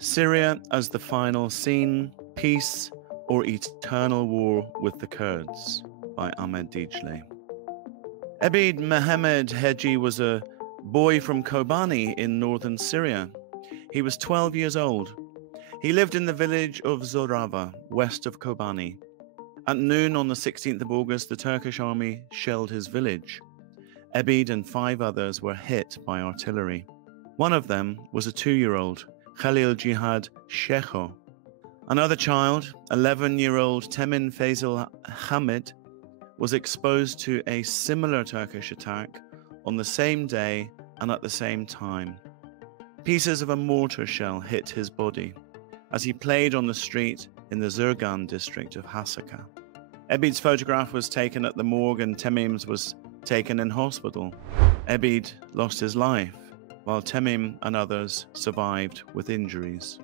Syria as the Final Scene, Peace or Eternal War with the Kurds by Ahmed Dijle. Ebed Mohammed Heji was a boy from Kobani in northern Syria. He was 12 years old. He lived in the village of Zorava, west of Kobani. At noon on the 16th of August, the Turkish army shelled his village. Ebed and 5 others were hit by artillery. One of them was a 2-year-old, Khalil Jihad Shekho. Another child, 11-year-old Temin Faisal Hamid, was exposed to a similar Turkish attack on the same day and at the same time. Pieces of a mortar shell hit his body as he played on the street in the Zurgan district of Hasaka. Ebed's photograph was taken at the morgue and Temim's was taken in hospital. Ebed lost his life, while Temim and others survived with injuries.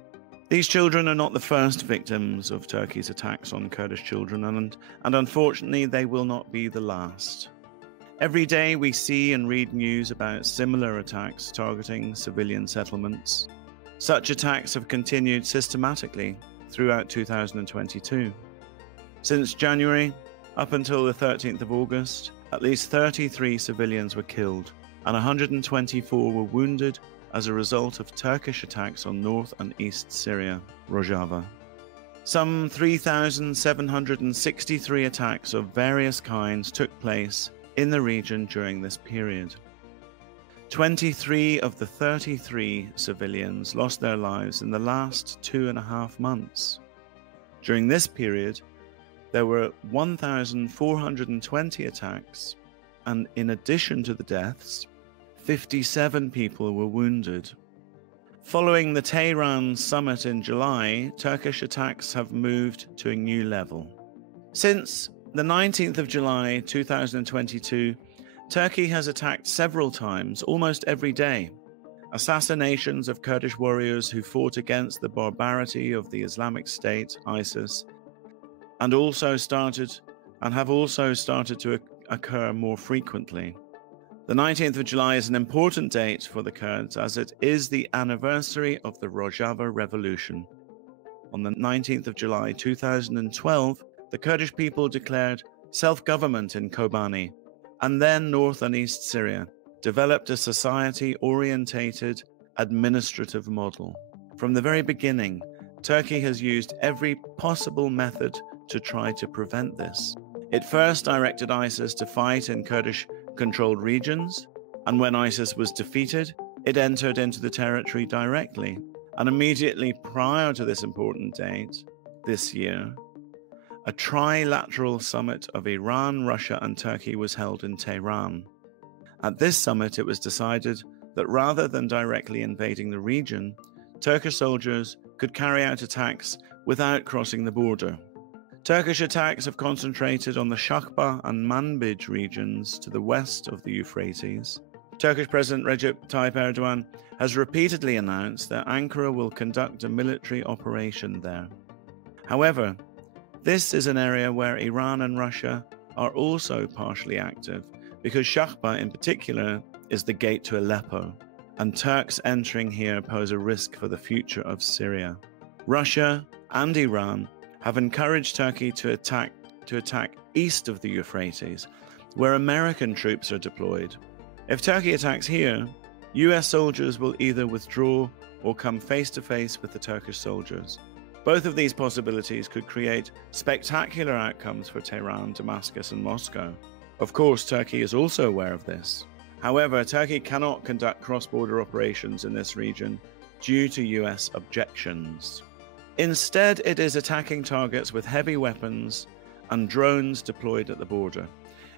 These children are not the first victims of Turkey's attacks on Kurdish children, and unfortunately they will not be the last. Every day we see and read news about similar attacks targeting civilian settlements. Such attacks have continued systematically throughout 2022. Since January, up until the 13th of August, at least 33 civilians were killed and 124 were wounded as a result of Turkish attacks on North and East Syria, Rojava. Some 3,763 attacks of various kinds took place in the region during this period. 23 of the 33 civilians lost their lives in the last 2.5 months. During this period, there were 1,420 attacks, and in addition to the deaths, 57 people were wounded. Following the Tehran summit in July, Turkish attacks have moved to a new level. Since the 19th of July 2022, Turkey has attacked several times, almost every day. Assassinations of Kurdish warriors who fought against the barbarity of the Islamic State, ISIS, and have also started to occur more frequently. The 19th of July is an important date for the Kurds as it is the anniversary of the Rojava Revolution. On the 19th of July 2012, the Kurdish people declared self-government in Kobani, and then North and East Syria developed a society-orientated administrative model. From the very beginning, Turkey has used every possible method to try to prevent this. It first directed ISIS to fight in Kurdish-controlled regions, and when ISIS was defeated, it entered into the territory directly. And immediately prior to this important date, this year, a trilateral summit of Iran, Russia, and Turkey was held in Tehran. At this summit, it was decided that rather than directly invading the region, Turkish soldiers could carry out attacks without crossing the border. Turkish attacks have concentrated on the Shakba and Manbij regions to the west of the Euphrates. Turkish President Recep Tayyip Erdogan has repeatedly announced that Ankara will conduct a military operation there. However, this is an area where Iran and Russia are also partially active, because Shakba in particular is the gate to Aleppo, and Turks entering here pose a risk for the future of Syria. Russia and Iran have encouraged Turkey to attack east of the Euphrates, where American troops are deployed. If Turkey attacks here, US soldiers will either withdraw or come face to face with the Turkish soldiers. Both of these possibilities could create spectacular outcomes for Tehran, Damascus, and Moscow. Of course, Turkey is also aware of this. However, Turkey cannot conduct cross-border operations in this region due to US objections. Instead, it is attacking targets with heavy weapons and drones deployed at the border.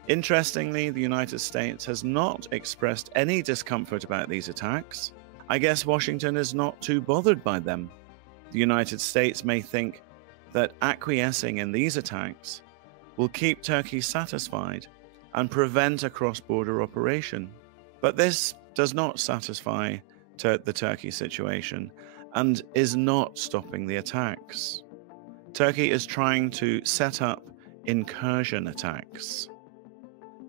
Interestingly, the United States has not expressed any discomfort about these attacks. I guess Washington is not too bothered by them. The United States may think that acquiescing in these attacks will keep Turkey satisfied and prevent a cross-border operation. But this does not satisfy the Turkey situation and is not stopping the attacks. Turkey is trying to set up incursion attacks.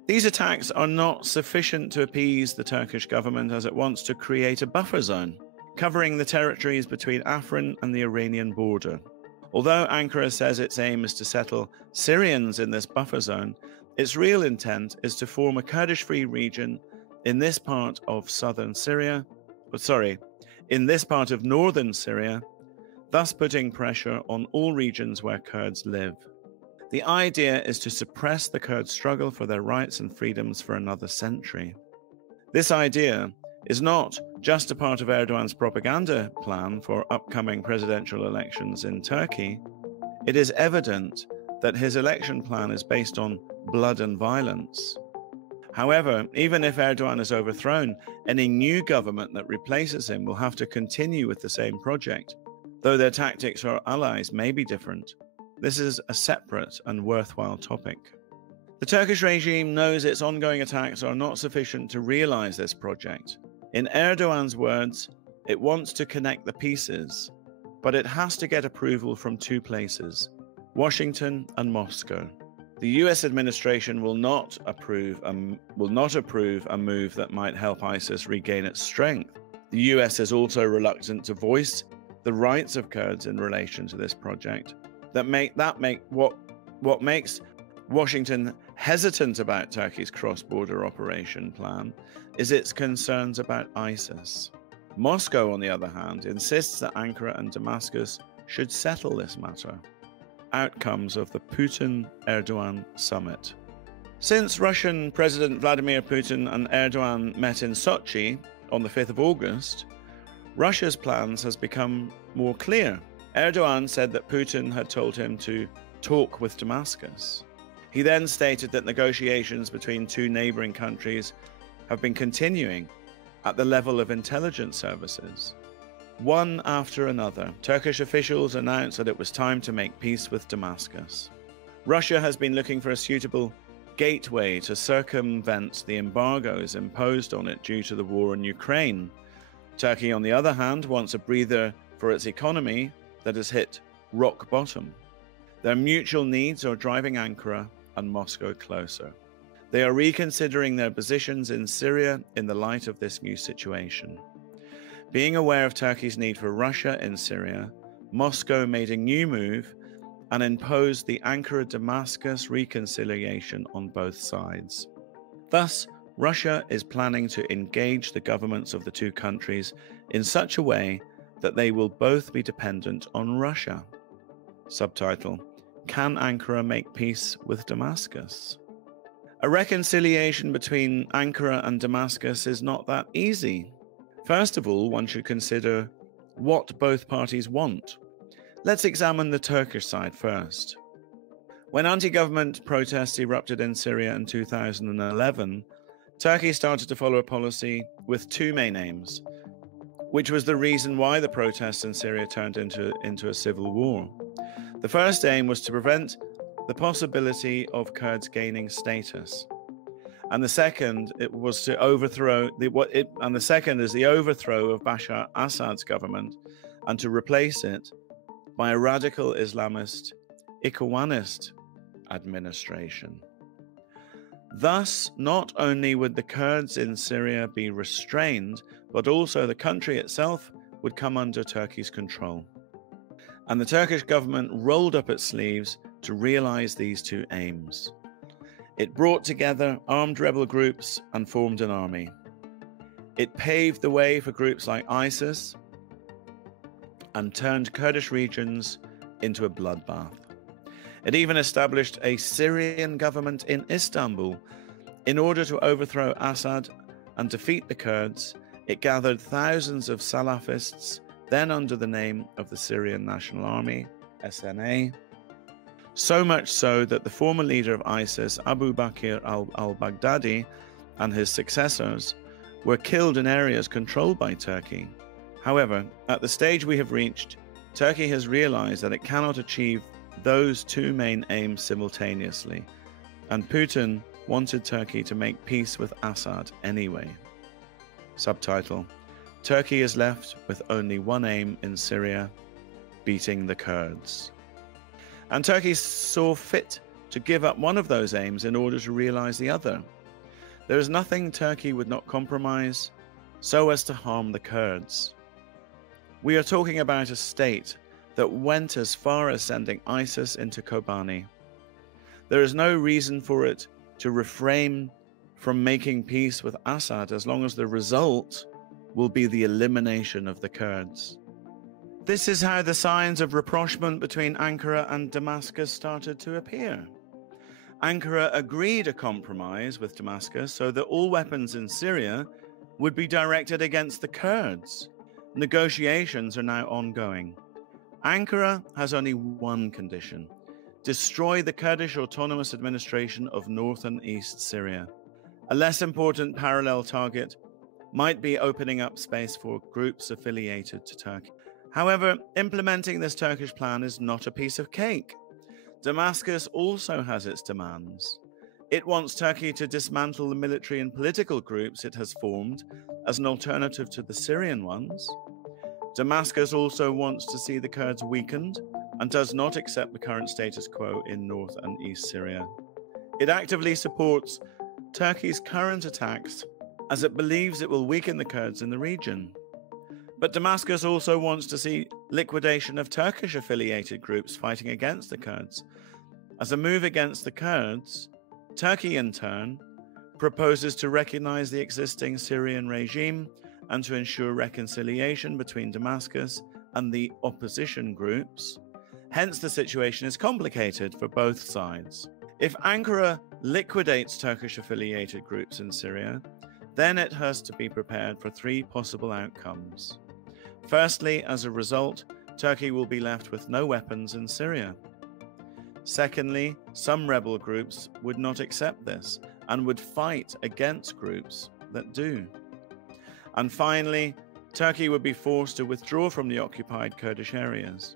These attacks are not sufficient to appease the Turkish government as it wants to create a buffer zone. covering the territories between Afrin and the Iranian border. Although Ankara says its aim is to settle Syrians in this buffer zone, its real intent is to form a Kurdish-free region in this part of northern Syria, thus putting pressure on all regions where Kurds live. The idea is to suppress the Kurds' struggle for their rights and freedoms for another century. This idea is not just a part of Erdogan's propaganda plan for upcoming presidential elections in Turkey. It is evident that his election plan is based on blood and violence. However, even if Erdogan is overthrown, any new government that replaces him will have to continue with the same project, though their tactics or allies may be different. This is a separate and worthwhile topic. The Turkish regime knows its ongoing attacks are not sufficient to realize this project. In Erdogan's words, it wants to connect the pieces, but it has to get approval from two places, Washington and Moscow. The US administration will not approve a move that might help ISIS regain its strength. The US is also reluctant to voice the rights of Kurds in relation to this project. What makes Washington hesitant about Turkey's cross-border operation plan is its concerns about ISIS. Moscow, on the other hand, insists that Ankara and Damascus should settle this matter. Outcomes of the Putin-Erdogan summit. Since Russian President Vladimir Putin and Erdogan met in Sochi on the 5th of August, Russia's plans has become more clear. Erdogan said that Putin had told him to talk with Damascus. He then stated that negotiations between two neighboring countries have been continuing at the level of intelligence services. One after another, Turkish officials announced that it was time to make peace with Damascus. Russia has been looking for a suitable gateway to circumvent the embargoes imposed on it due to the war in Ukraine. Turkey, on the other hand, wants a breather for its economy that has hit rock bottom. Their mutual needs are driving Ankara and Moscow closer. They are reconsidering their positions in Syria in the light of this new situation. Being aware of Turkey's need for Russia in Syria, Moscow made a new move and imposed the Ankara-Damascus reconciliation on both sides. Thus, Russia is planning to engage the governments of the two countries in such a way that they will both be dependent on Russia. Subtitle: Can Ankara make peace with Damascus? A reconciliation between Ankara and Damascus is not that easy. First of all, one should consider what both parties want. Let's examine the Turkish side first. When anti-government protests erupted in Syria in 2011, Turkey started to follow a policy with two main aims, which was the reason why the protests in Syria turned into a civil war. The first aim was to prevent the possibility of Kurds gaining status, and the second is the overthrow of Bashar Assad's government and to replace it by a radical Islamist, Ikhwanist administration. Thus, not only would the Kurds in Syria be restrained, but also the country itself would come under Turkey's control. And the Turkish government rolled up its sleeves to realize these two aims. It brought together armed rebel groups and formed an army. It paved the way for groups like ISIS and turned Kurdish regions into a bloodbath. It even established a Syrian government in Istanbul. In order to overthrow Assad and defeat the Kurds, it gathered thousands of Salafists, then under the name of the Syrian National Army, SNA, so much so that the former leader of ISIS, Abu Bakr al-Baghdadi, and his successors were killed in areas controlled by Turkey. However, at the stage we have reached, Turkey has realized that it cannot achieve those two main aims simultaneously, and Putin wanted Turkey to make peace with Assad anyway. Subtitle: Turkey is left with only one aim in Syria, beating the Kurds. And Turkey saw fit to give up one of those aims in order to realize the other. There is nothing Turkey would not compromise so as to harm the Kurds. We are talking about a state that went as far as sending ISIS into Kobani. There is no reason for it to refrain from making peace with Assad as long as the result will be the elimination of the Kurds. This is how the signs of rapprochement between Ankara and Damascus started to appear. Ankara agreed a compromise with Damascus so that all weapons in Syria would be directed against the Kurds. Negotiations are now ongoing. Ankara has only one condition: destroy the Kurdish Autonomous Administration of North and East Syria. A less important parallel target might be opening up space for groups affiliated to Turkey. However, implementing this Turkish plan is not a piece of cake. Damascus also has its demands. It wants Turkey to dismantle the military and political groups it has formed as an alternative to the Syrian ones. Damascus also wants to see the Kurds weakened and does not accept the current status quo in North and East Syria. It actively supports Turkey's current attacks as it believes it will weaken the Kurds in the region. But Damascus also wants to see liquidation of Turkish-affiliated groups fighting against the Kurds. As a move against the Kurds, Turkey, in turn, proposes to recognize the existing Syrian regime and to ensure reconciliation between Damascus and the opposition groups. Hence, the situation is complicated for both sides. If Ankara liquidates Turkish-affiliated groups in Syria, then it has to be prepared for three possible outcomes. Firstly, as a result, Turkey will be left with no weapons in Syria. Secondly, some rebel groups would not accept this and would fight against groups that do. And finally, Turkey would be forced to withdraw from the occupied Kurdish areas.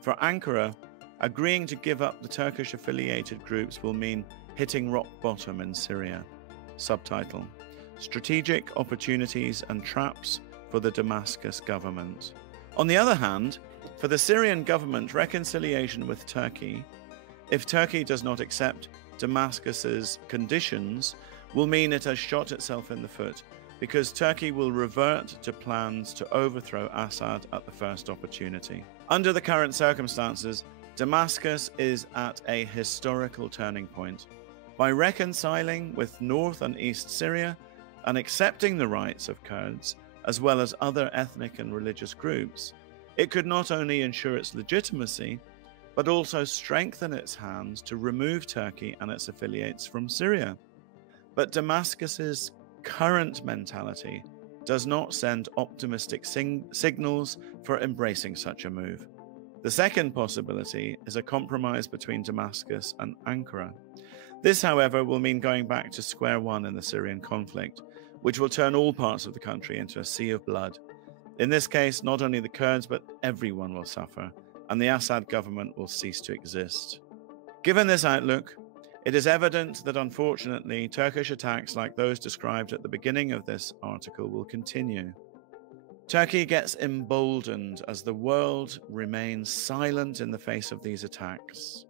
For Ankara, agreeing to give up the Turkish-affiliated groups will mean hitting rock bottom in Syria. Subtitle: Strategic Opportunities and Traps for the Damascus government. On the other hand, for the Syrian government, reconciliation with Turkey, if Turkey does not accept Damascus's conditions, will mean it has shot itself in the foot, because Turkey will revert to plans to overthrow Assad at the first opportunity. Under the current circumstances, Damascus is at a historical turning point. By reconciling with North and East Syria and accepting the rights of Kurds, as well as other ethnic and religious groups, it could not only ensure its legitimacy, but also strengthen its hands to remove Turkey and its affiliates from Syria. But Damascus's current mentality does not send optimistic signals for embracing such a move. The second possibility is a compromise between Damascus and Ankara. This, however, will mean going back to square one in the Syrian conflict, which will turn all parts of the country into a sea of blood. In this case, not only the Kurds, but everyone will suffer, and the Assad government will cease to exist. Given this outlook, it is evident that, unfortunately, Turkish attacks like those described at the beginning of this article will continue. Turkey gets emboldened as the world remains silent in the face of these attacks.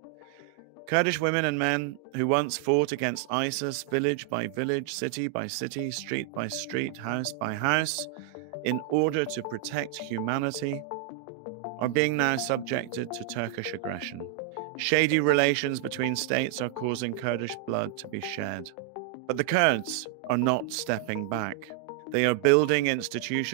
Kurdish women and men who once fought against ISIS village by village, city by city, street by street, house by house, in order to protect humanity, are being now subjected to Turkish aggression. Shady relations between states are causing Kurdish blood to be shed. But the Kurds are not stepping back. They are building institutions